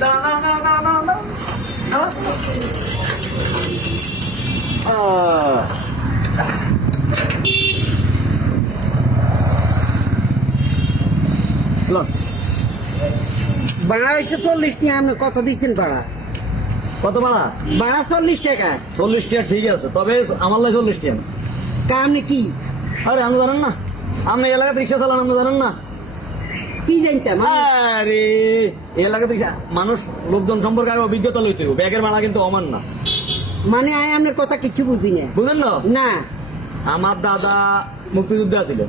দাঁড়া দাঁড়া দাঁড়া দাঁড়া দাঁড়া দাঁড়া ভাড়া হচ্ছে কত দিচ্ছেন ভাড়া কত ভাড়া ভাড়া চল্লিশ টাকা চল্লিশ টাকা ঠিক আছে তবে আমার লাগে চল্লিশ টাকা। তা আপনি কি আরে জানেন না আপনি এলাকাতে রিক্সা চালান আপনি জানেন না কি জানতাম আরে এই এলাকাতে মানুষ লোকজন সম্পর্কে অভিজ্ঞতা লইতে ব্যাগের ভাড়া কিন্তু অমান না মানে আমি আপনার কথা কিছু বুঝি না। না না। আমার দাদা মুক্তিযুদ্ধে আছিল।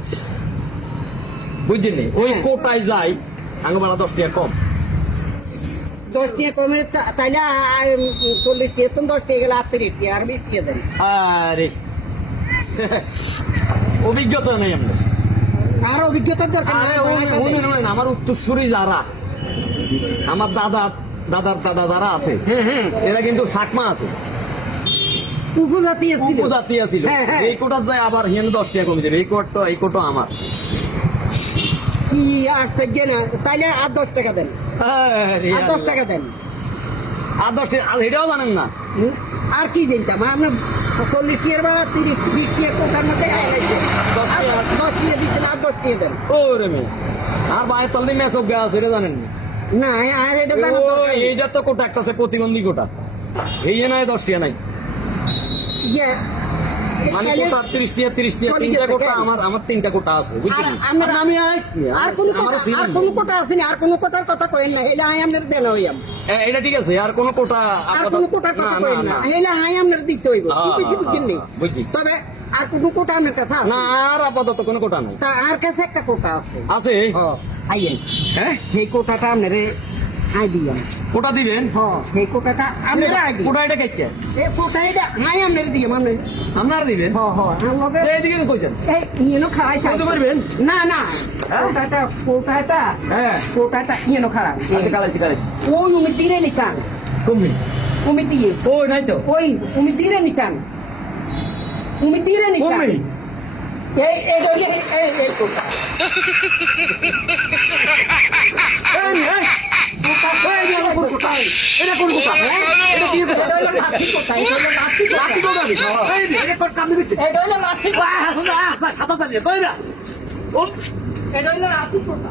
বুঝছেন ওই হ্যাঁ। কোটায় যাই আঙ্গ ভাড়া দশ টাকা কম। দশ টাকা কমে তাইলে চল্লিশ টাকা তো দশ টাকা গেলে আটত্রিশ টাকা আর বিশ টাকা দেন। আরে। অভিজ্ঞতা নেই আমরা আর অভিজ্ঞতার দরকার আমার উত্তরসূরি যারা। আমার দাদা দাদার দাদা যারা আছে হ্যাঁ হ্যাঁ। এরা কিন্তু সাকমা আছে। উপজাতি উপজাতি আছিল। হ্যাঁ। এই কোটার যায় আবার হিয়ান দশ টাকা কমে দেবে এই কোটটা এই কোটো আমার। কি তাইলে আর দশ টাকা দেন। আর দশ টাকা দেন। আর দশ টাকা এটাও জানেন না। আর কি জানতাম আপনার চল্লিশ টাকার ভাড়া তিরিশ বিশ টাকা কোথার মধ্যে দশ টাকা দিচ্ছেন আর দশ টাকা দেন ও রে মেয়ে আর বাইরে তলদি মেসব গা আছে এটা জানেন না আর এটা। এইটা তো কোটা একটা আছে প্রতিবন্ধী কোটা। এই নাই দশ টাকা নাই ইয়ে, মানে কোটা তিরিশ টাকা তিরিশ টাকা চল্লিশ তিনটা কোটা আমার আমার তিনটা কোটা আছে বুঝছেন? আমি আর কোন কোটা- আর কোন কোটা আছে আর কোন কোটার কথা কইেন না। হেলে আই আপনার দেন হইয়াম। এ- এটা ঠিক আছে আর কোন কোটা আর কোন কোটার কথা কইেন না। হেলে আই আপনার দিতে হইব। হ্যাঁ, বুঝছি হ্যাঁ, বুঝছেন নি? হ্যাঁ, তবে আর কোন কোটা আমার আছে? না আর আপাতত কোনো কোটা নাই। তা আর কাছে একটা কোটা আছে। আছে? হ্যাঁ? সেই কোটাটা আপনারে আই দিয়াম কোটা দিবেন? হ সেই কোটাটা আই দিন কোটা এটা কেটে। এই কোটা এটা আই আপনার দিয়াম আপনি আপনার দিবেন? হ হ কইছেন। এই ইয়েনো খাড়াই বলতে পারবেন? না না। হ্যাঁ? কোটাটা কোটাটা হ্যাঁ। কোটাটা ইয়েনো খাড়া আচ্ছা কালাইছি কালাইছি। ওই উমি তীরে নিকান কমবি। উমি দিয়ে। ও নাই তো। ওই উমি তীরে নিকান উমি তীরে নিকান এই এই এই এই এই কোটা এই এই এই যে আমার কোন কোটা এটা কোন কথা এটা কি কথা? লাঠি কোটা এটা লাঠি লাঠি কোটা এই এটা কোট কাম দিবে এটা হলো লাঠি কোটা হাসনা সাদা জানিয়ে তো এটা এটা হলো লাঠি কোটা